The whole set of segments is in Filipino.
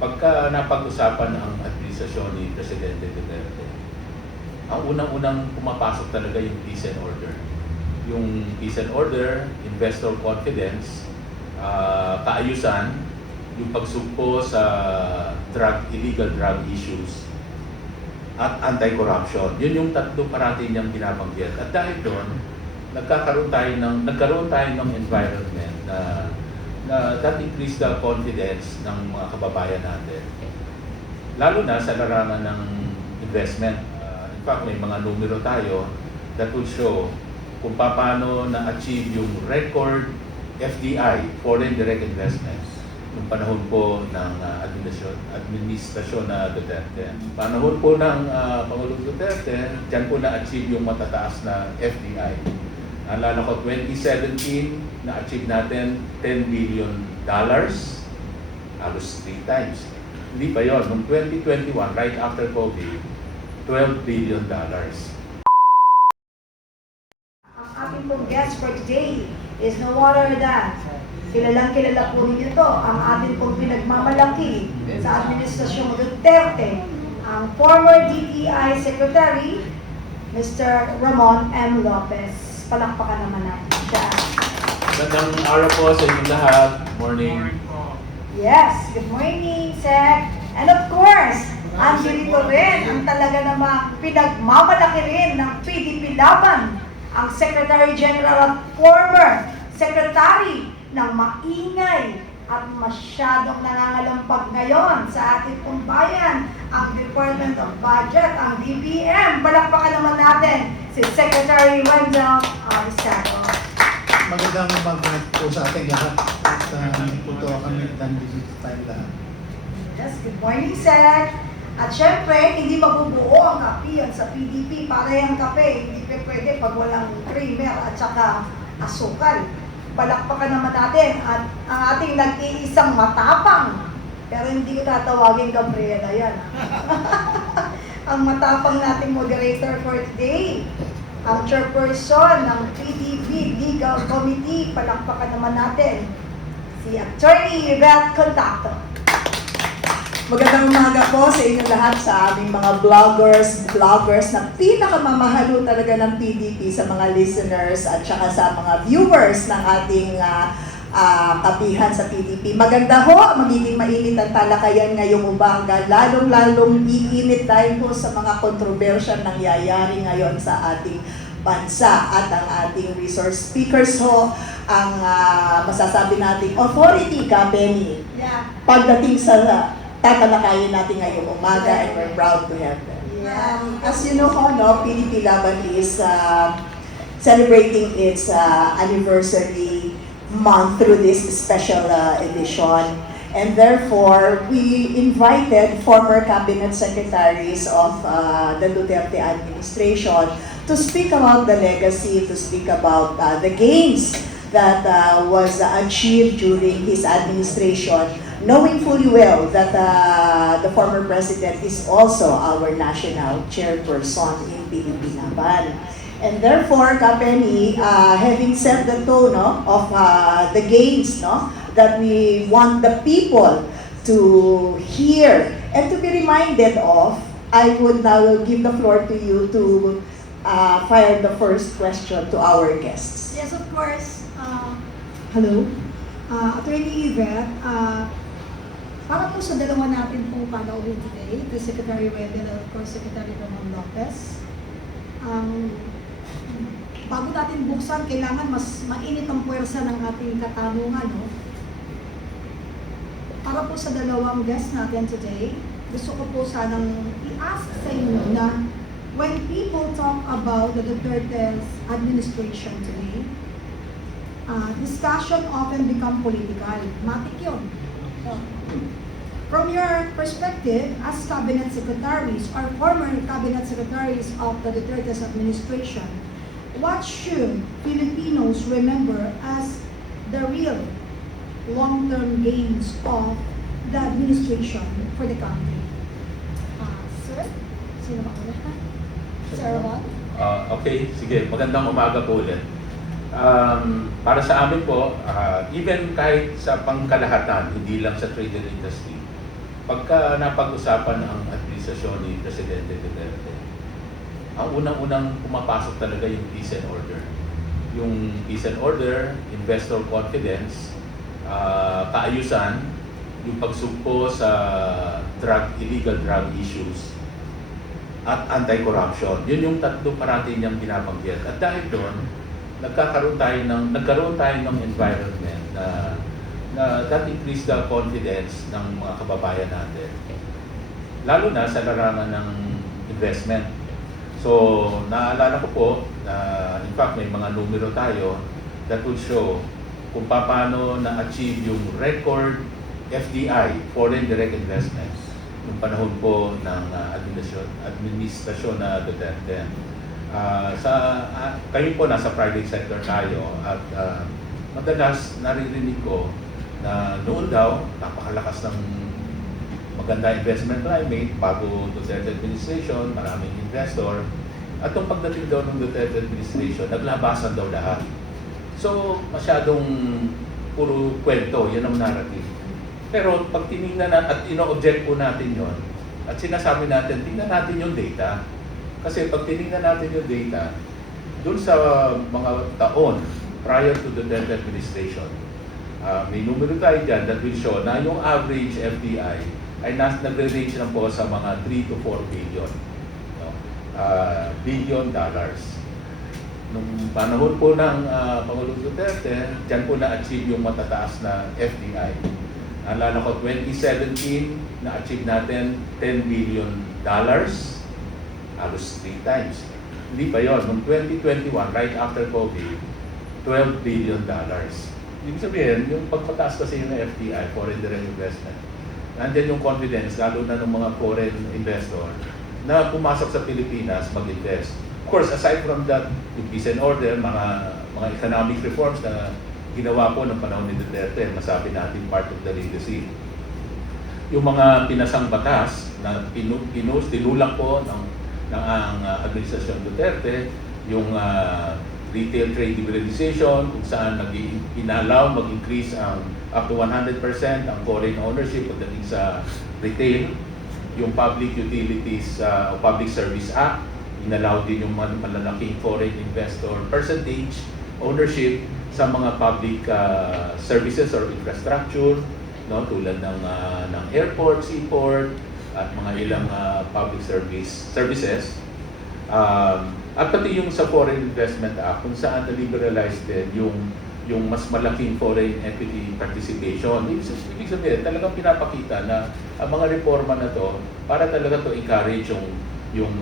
pagka napag-usapan ang administrasyon ni Presidente Duterte, ang unang-unang pumapasok talaga yung peace and order. Yung peace and order, investor confidence, kaayusan, yung pagsugpo sa illegal drug issues, at anti-corruption. Yun yung tatlong parati niyang binabanggit. At dahil doon, nagkaroon tayo ng environment na that increase the confidence ng mga kababayan natin. Lalo na sa larangan ng investment. In fact, may mga numero tayo that will show kung paano na-achieve yung record FDI, Foreign Direct Investments, noong panahon po ng administrasyon na Duterte. Panahon po ng Pangulong Duterte, dyan po na-achieve yung matataas na FDI. Naalala ko, 2017, na-achieve natin $10 billion, halos 3 times. Hindi pa yun. Noong 2021, right after COVID, $12 billion. Ang ating pong guest for today is no other than kilalang kilala po ninyo to, ang ating pong pinagmamalaki sa Administrasyong Duterte, ang former DTI Secretary, Mr. Ramon M. Lopez. Palakpakan naman natin siya. Magandang araw po sa inyo lahat. Morning. Yes, good morning, Sec. And of course, andito rin ang talaga namang pinagmamalaki rin ng PDP laban, ang Secretary General at former Secretary ng maingay at masyadong nangangalampag ngayon sa ating pong bayan, ang Department of Budget, ang DBM. Balakpakan naman natin si Secretary Wendell Arisaro. Magandang umaga po sa ating lahat at puto kami nandito tayong lahat. Yes, good morning, Sec. At syempre, hindi mabubuo ang kapiyan sa PDP. Parehang kape, hindi pwede pag walang creamer at saka asukal. Palakpakan naman natin at ang ating nag-iisang matapang. Pero hindi ko tatawagin Gabriela yan. Ang matapang nating moderator for today, ang chairperson ng PDP Legal Committee. Palakpakan naman natin si Attorney Yvette Contacto. Magandang umaga po sa inyo lahat, sa aming mga vloggers na pinakamamahalo talaga ng PDP, sa mga listeners at saka sa mga viewers ng ating kapihan sa PDP. Maganda ho, magiging mainit ang talakayan ngayong umaga, lalong-lalong iinit dahil po sa mga kontrobersyang nangyayari ngayon sa ating bansa at ang ating resource speakers ho, ang masasabi nating authority ka, Benny, pagdating sa tatalakayin natin ngayong umaga, and we're proud to have them. As you know, PDP Laban is celebrating its anniversary month through this special edition. And therefore, we invited former cabinet secretaries of the Duterte administration to speak about the legacy, to speak about the gains that was achieved during his administration, knowing fully well that the former president is also our national chairperson in PDP Laban. And therefore, Kapeni, having set the tone of the gains that we want the people to hear and to be reminded of, I would now give the floor to you to fire the first question to our guests. Yes, of course. Hello? Attorney Yvette, para po sa dalawa natin pong panauhin today, the Secretary Wendell and of course Secretary Ramon Lopez, bago natin buksan, kailangan mas mainit ang puwersa ng ating katanungan. Para po sa dalawang guests natin today, gusto ko po sanang i-ask sa inyo na when people talk about the Duterte's administration today, discussion often become political. Matik yun. From your perspective, as cabinet secretaries or former cabinet secretaries of the Duterte's administration, what should Filipinos remember as the real long-term gains of the administration for the country? Sir? Sino ba ulit? Sir Ramon? Okay, sige. Magandang umaga po ulit. Para sa amin po, even kahit sa pangkalahatan, hindi lang sa trader industry, pagka napag-usapan ang administrasyon ni Presidente Duterte, ang unang-unang pumapasok talaga yung peace and order. Yung peace and order, investor confidence, kaayusan, yung pagsugpo sa illegal drug issues, at anti-corruption. Yun yung tatlong parati niyang binabanggit. At dahil doon, nagkaroon tayo ng environment na that increase the confidence ng mga kababayan natin. Lalo na sa larangan ng investment. So, naalala ko po na in fact may mga numero tayo that will show kung paano na-achieve yung record FDI, Foreign Direct Investment, noong panahon po ng administrasyon na Duterte. Kayo po nasa private sector tayo at madalas naririnig ko na noon daw napakalakas ng maganda investment climate bago Duterte administration, maraming investor. At nung pagdating daw ng Duterte administration, naglabasan daw lahat. So masyadong puro kwento, yan ang narrative. Pero pag tinignan natin at ino-object po natin yon at sinasabi natin, tingnan natin yung data. Kasi pag tinignan natin yung data, dun sa mga taon prior to the Duterte administration, may numero tayo dyan that will show na yung average FDI ay nagre-range lang po sa mga 3 to 4 billion. No? Billion dollars. Nung panahon po ng Pangulong Duterte, dyan po na-achieve yung matataas na FDI. Naalala ko, 2017, na-achieve natin $10 billion, halos 3 times. Hindi pa yun. Noong 2021, right after COVID, $12 billion. Ibig sabihin, yung pagpataas kasi yung FDI, Foreign Direct Investment, nandiyan yung confidence, lalo na ng mga foreign investor, na pumasok sa Pilipinas mag-invest. Of course, aside from that, yung peace and order, mga economic reforms na ginawa po ng panahon ni Duterte, masabi natin part of the legacy. Yung mga pinasang batas na tinulak po ng administrasyon Duterte, yung retail trade liberalization, kung saan inalaw mag-increase ang up to 100% ang foreign ownership pagdating sa retail, yung Public Utilities o Public Service Act, inalaw din yung malalaking foreign investor percentage ownership sa mga public services or infrastructure, no, tulad ng airport, seaport, at mga ilang public services. At pati yung sa Foreign Investment Act, kung saan na-liberalize din yung mas malaking foreign equity participation. Ibig sabihin, talagang pinapakita na ang mga reforma na to, para talaga to encourage yung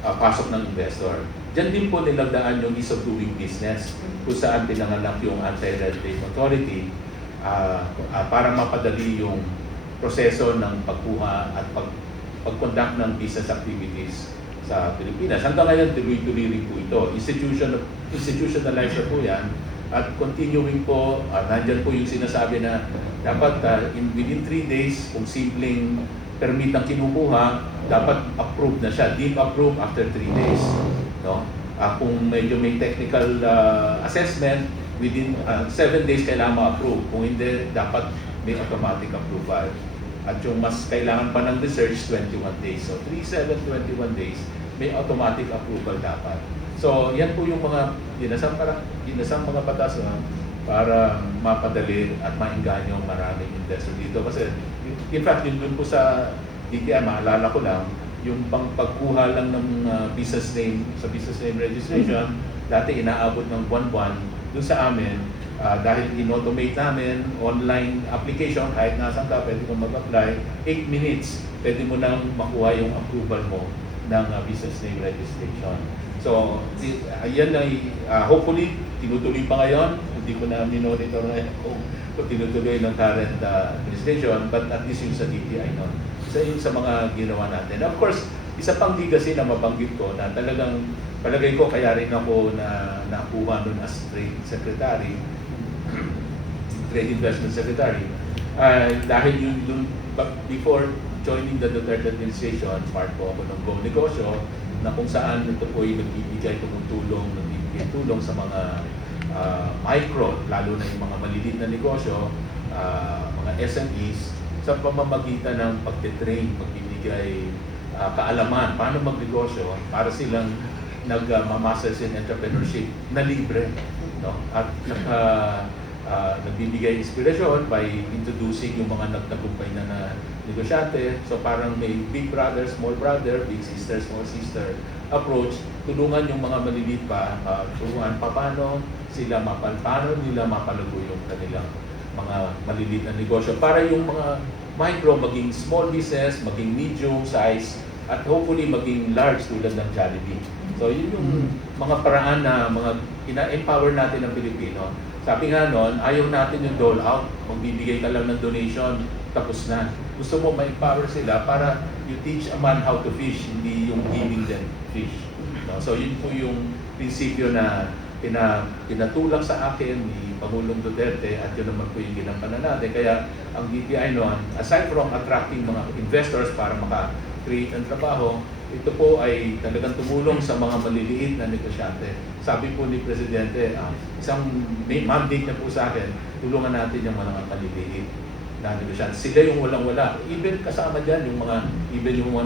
pasok ng investor. Diyan din po nilagdaan yung ease of doing business, kung saan pinanganak yung Anti-Red Tape Authority para mapadali yung proseso ng pagkuha at pag-conduct ng business activities sa Pilipinas. Hanggang ngayon, tuloy-tuloy rin po ito. Institutionalized na po yan. At continuing po, nandyan po yung sinasabi na dapat within 3 days, kung simpleng permit ang kinukuha, dapat approve na siya. Deem approve after 3 days. No? Kung medyo may technical assessment, within 7 days kailangan ma-approve. Kung hindi, dapat may automatic approval. At yung mas kailangan pa ng research, 21 days. So 3, 7, 21 days, may automatic approval dapat. So yan po yung mga ginasang mga batas para mapadali at maingganyo ang maraming investor dito. Kasi in fact, yun dun po sa DTI, maalala ko lang, yung pagkuha lang ng business name sa business name registration, dati inaabot ng buwan-buwan. Doon sa amin, dahil in-automate namin, online application, kahit nasan ka, pwede kong mag-apply, 8 minutes, pwede mo nang makuha yung approval mo ng business name registration. So, yan ay hopefully tinutuloy pa ngayon. Hindi ko na minonitor ngayon kung tinutuloy ng current administration, but at least yung sa DTI noon. Isa yun sa mga ginawa natin. Of course, isa pang legacy na mabanggit ko na talagang palagay ko kaya rin ako na nakuha noon as Trade Secretary, Trade Investment Secretary. Dahil yung before joining the Duterte administration, part po ako ng Go Negosyo, na kung saan ito po yung nagbibigay tulong sa mga micro, lalo na yung mga maliliit na negosyo, mga SMEs, sa pamamagitan ng pagtitrain, pagbibigay kaalaman, paano magnegosyo para silang nagmamasters in entrepreneurship na libre. No? At nagbibigay inspirasyon by introducing yung mga nagtagumpay na negosyante. So parang may big brother, small brother, big sister, small sister approach. Tulungan yung mga maliliit pa, tulungan paano nila mapalago yung kanilang mga maliliit na negosyo para yung mga micro maging small business, maging medium size, at hopefully maging large tulad ng Jollibee. So yun yung mga paraan na mga ina-empower natin ng Pilipino. Sabi nga noon, ayaw natin yung dole out. Magbibigay ka lang ng donation, tapos na. Gusto mo ma-empower sila para you teach a man how to fish, hindi yung giving them fish. No? So yun po yung prinsipyo na pinatulak sa akin ni Pangulong Duterte at yun naman po yung ginampanan natin. Kaya ang DTI noon, aside from attracting mga investors para maka-create ng trabaho, ito po ay talagang tumulong sa mga maliliit na negosyante. Sabi po ni Presidente, isang mandate niya po sa akin, tulungan natin yung mga maliliit na negosyante. Sila yung walang-wala. Even kasama dyan, yung mga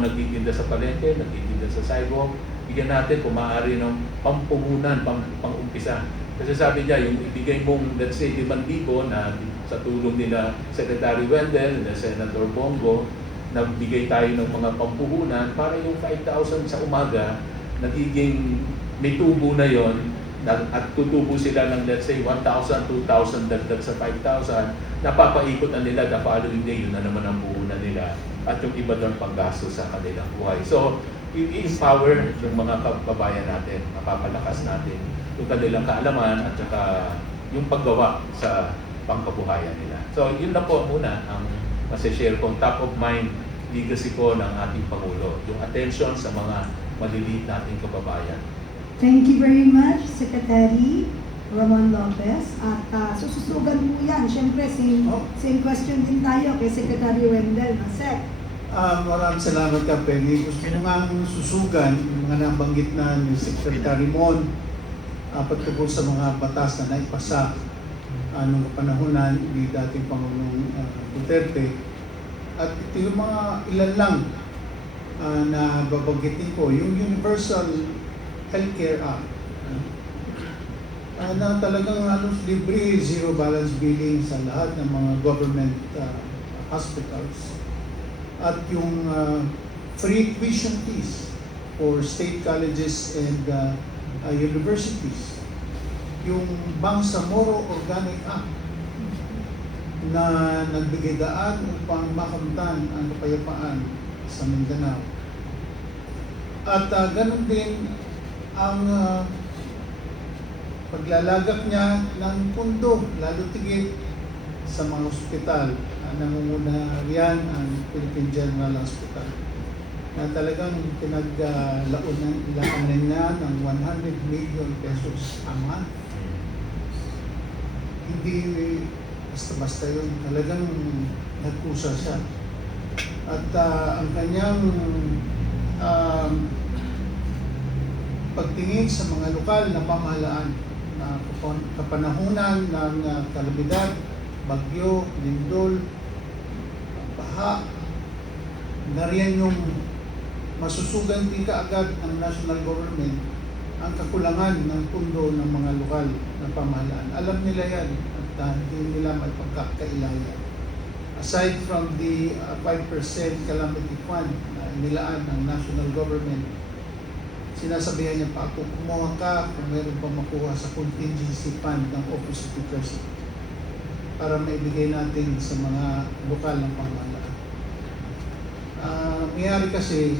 nagtitinda sa palengke, nagtitinda sa sidewalk, bigyan natin kung maaari ng pampuhunan, pang-umpisa. Kasi sabi niya, yung ibigay mong, let's say, 5,000 na sa tulong nila Secretary Wendell, Senator Bongo, nagbigay tayo ng mga pampuhunan para yung 5,000 sa umaga, nagiging may tubo na yon at tutubo sila ng let's say 1,000, 2,000 dagdag sa 5,000, napapaikot na nila the following day, yun na naman ang puhunan nila at yung iba doon paggasto sa kanilang buhay. So, i-empower yung mga kababayan natin, mapapalakas natin yung kanilang kaalaman at saka yung paggawa sa pangkabuhayan nila. So, yun lang po muna ang masashare kong top of mind legacy po ng ating Pangulo, yung attention sa mga maliliit nating kababayan. Thank you very much, Secretary Ramon Lopez. At sususugan po yan. Siyempre, same question din tayo kay Secretary Wendell na Sec. Maraming salamat ka, Penny. Gusto mo nga susugan yung mga nabanggit na ni Secretary Mon patungkol sa mga batas na naipasa noong panahonan ni dating Pangulong Duterte. At ito yung mga ilan lang na babanggitin ko. Yung Universal Healthcare Act na talagang libre, zero balance billing sa lahat ng mga government hospitals. At yung free tuition fees for state colleges and universities. Yung Bangsamoro Organic Act na nagbigay daan upang makamtan ang kapayapaan sa Mindanao. At ganun din ang paglalagak niya ng pundo, lalo tigit sa mga ospital. Nangunguna riyan ang Philippine General Hospital na talagang pinaglaonan niya ng 100 million pesos a month. Hindi basta-basta yun, talagang nagkusa siya. At ang kanyang pagtingin sa mga lokal na pamahalaan na kapanahunan ng kalamidad, bagyo, lindol, baha, nariyan yung masusugan din kaagad ng national government ang kakulangan ng pundo ng mga lokal na pamahalaan. Alam nila yan at hindi nila may pagkakailaya. Aside from the 5% calamity fund na inilaan ng national government, sinasabihan niya pa ako, kumuha ka kung meron pa makuha sa contingency fund ng Office of the President para maibigay natin sa mga lokal ng pamahalaan. Mayari kasi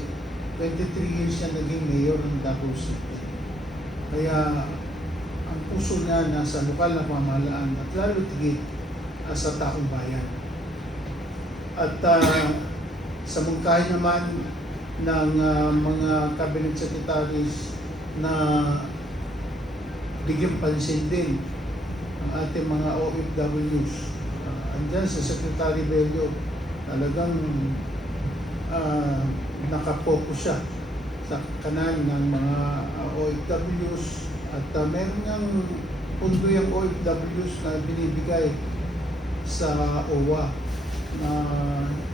23 years siya naging mayor ng Davao City. Kaya ang puso niya nasa lokal na pamahalaan at lalo tigit sa taong bayan. At sa mungkahi naman ng mga cabinet secretaries na bigyan pansin din ang ating mga OFWs. Andyan sa Secretary Bello, talagang nakapokus siya sa kanan ng mga OFWs at meron niyang pundo yung OFWs na binibigay sa OWA na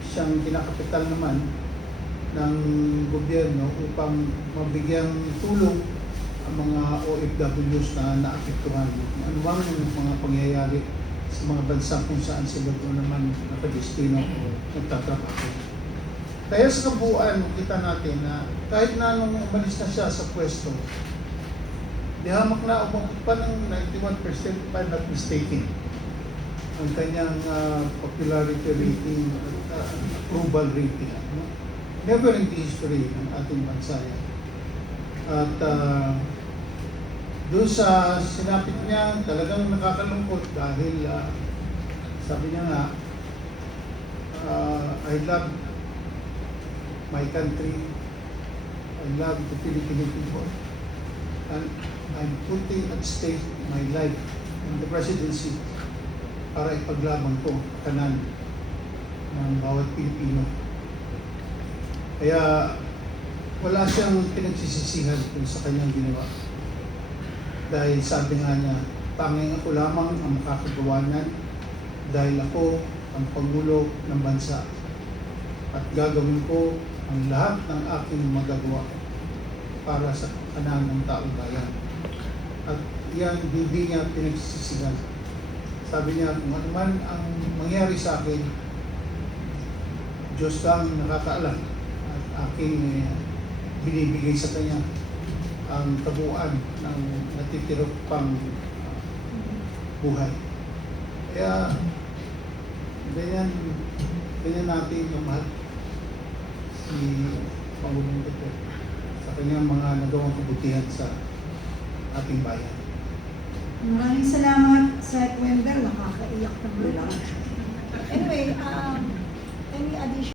siyang kinakapital naman ng gobyerno upang mabigyang tulong ang mga OFWs na naapektuhan. Ano bang mga pangyayari sa mga bansa kung saan sila doon naman nakadestino o nagtatrabaho. Kaya sa kabuuan, kita natin na kahit na nung umalis na siya sa pwesto, di hamak na umabot pa ng 91% if I'm not mistaken ang kanyang popularity rating at approval rating. No? Never in the history ng ating bansa yan. At doon sa sinapit niya, talagang nakakalungkot dahil sabi niya nga, I love my country, I love the Filipino people, and I'm putting at stake my life in the presidency para ipaglaban ko kanan ng bawat Pilipino. Kaya wala siyang pinagsisisihan kung sa kanyang ginawa. Dahil sabi nga niya, tanging ako lamang ang makakagawa niyan dahil ako ang Pangulo ng bansa at gagawin ko ang lahat ng aking magagawa para sa kanan ng taong bayan. At yan, hindi niya pinagsisisihan. Sabi niya, kung ano man ang mangyari sa akin, Diyos lang nakakaalam at aking binibigay sa kanya ang kabuuan ng natitirok pang buhay. Kaya ganyan natin yung mahal si Pangulong Duterte sa kanyang mga nagawang kabutihan sa ating bayan. Maraming salamat, Seth Wendell. Nakakaiyak naman. Anyway, any additional